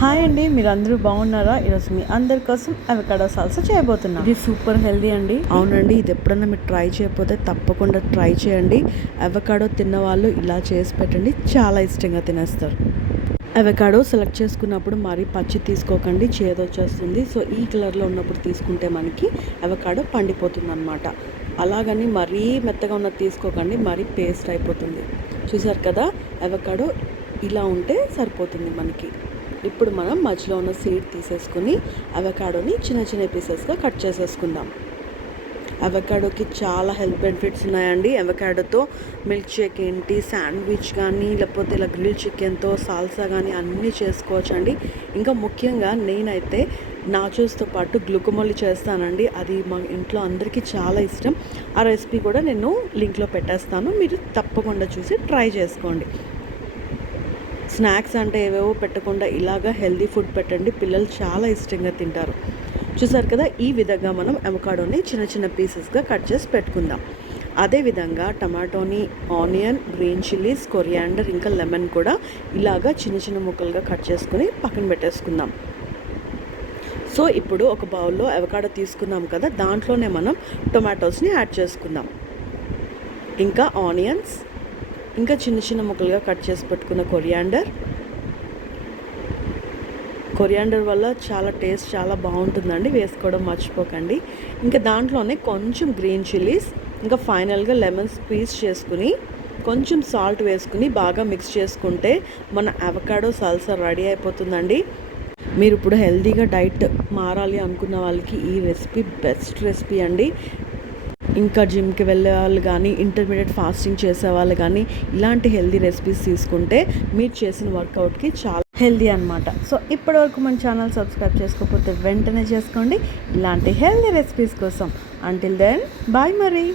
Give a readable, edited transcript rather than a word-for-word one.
Hi అండి, మీరందరూ బాగున్నారా? ఈరోజు మీ అందరి కోసం అవకాడో సాల్సా చేయబోతున్నా. ఇది సూపర్ హెల్దీ అండి. అవునండి, ఇది ఎప్పుడన్నా మీరు ట్రై చేయకపోతే తప్పకుండా ట్రై చేయండి. అవకాడో తిన్న వాళ్ళు ఇలా చేసి పెట్టండి, చాలా ఇష్టంగా తినేస్తారు. అవకాడో సెలెక్ట్ చేసుకున్నప్పుడు మరీ పచ్చి తీసుకోకండి, చేదొచ్చేస్తుంది. సో ఈ కలర్లో ఉన్నప్పుడు తీసుకుంటే మనకి అవకాడో పండిపోతుంది అనమాట. అలాగని మరీ మెత్తగా ఉన్నది తీసుకోకండి, మరీ పేస్ట్ అయిపోతుంది. చూసారు కదా, అవకాడో ఇలా ఉంటే సరిపోతుంది మనకి. ఇప్పుడు మనం మధ్యలో ఉన్న సీడ్ తీసేసుకుని అవకాడోని చిన్న చిన్న పీసెస్గా కట్ చేసేసుకుందాం. అవకాడోకి చాలా హెల్త్ బెనిఫిట్స్ ఉన్నాయండి. అవకాడోతో మిల్క్ షేక్ ఏంటి, శాండ్విచ్ కానీ, లేకపోతే ఇలా గ్రిల్ చికెన్తో సాల్సా కానీ అన్నీ చేసుకోవచ్చు అండి. ఇంకా ముఖ్యంగా నేనైతే నాచోస్తో పాటు గ్లూకోమోలి చేస్తానండి. అది మా ఇంట్లో అందరికీ చాలా ఇష్టం. ఆ రెసిపీ కూడా నేను లింక్లో పెట్టేస్తాను, మీరు తప్పకుండా చూసి ట్రై చేసుకోండి. స్నాక్స్ అంటే ఏవేవో పెట్టకుండా ఇలాగా హెల్దీ ఫుడ్ పెట్టండి, పిల్లలు చాలా ఇష్టంగా తింటారు. చూసారు కదా, ఈ విధంగా మనం అవకాడోని చిన్న చిన్న పీసెస్గా కట్ చేసి పెట్టుకుందాం. అదేవిధంగా టమాటోని, ఆనియన్, గ్రీన్ చిల్లీస్, కొరియాండర్, ఇంకా లెమన్ కూడా ఇలాగా చిన్న చిన్న ముక్కలుగా కట్ చేసుకుని పక్కన పెట్టేసుకుందాం. సో ఇప్పుడు ఒక బౌల్లో అవకాడో తీసుకున్నాం కదా, దాంట్లోనే మనం టొమాటోస్ని యాడ్ చేసుకుందాం. ఇంకా ఆనియన్స్, ఇంకా చిన్న చిన్న ముక్కలుగా కట్ చేసి పెట్టుకున్న కొరియాండర్ వల్ల చాలా టేస్ట్ చాలా బాగుంటుందండి, వేసుకోవడం మర్చిపోకండి. ఇంకా దాంట్లోనే కొంచెం గ్రీన్ చిల్లీస్, ఇంకా ఫైనల్గా లెమన్ స్క్వీజ్ చేసుకుని కొంచెం సాల్ట్ వేసుకుని బాగా మిక్స్ చేసుకుంటే మన అవకాడో సాల్సా రెడీ అయిపోతుందండి. మీరు ఇప్పుడు హెల్తీగా డైట్ మారాలి అనుకున్న వాళ్ళకి ఈ రెసిపీ బెస్ట్ రెసిపీ అండి. ఇంకా జిమ్కి వెళ్ళే వాళ్ళు కానీ, ఇంటర్మీడియట్ ఫాస్టింగ్ చేసే వాళ్ళు కానీ ఇలాంటి హెల్దీ రెసిపీస్ తీసుకుంటే మీరు చేసిన వర్కౌట్కి చాలా హెల్దీ అనమాట. సో ఇప్పటివరకు మన ఛానల్ సబ్స్క్రైబ్ చేసుకోకపోతే వెంటనే చేసుకోండి, ఇలాంటి హెల్దీ రెసిపీస్ కోసం. అంటిల్ దెన్ బాయ్ మరి.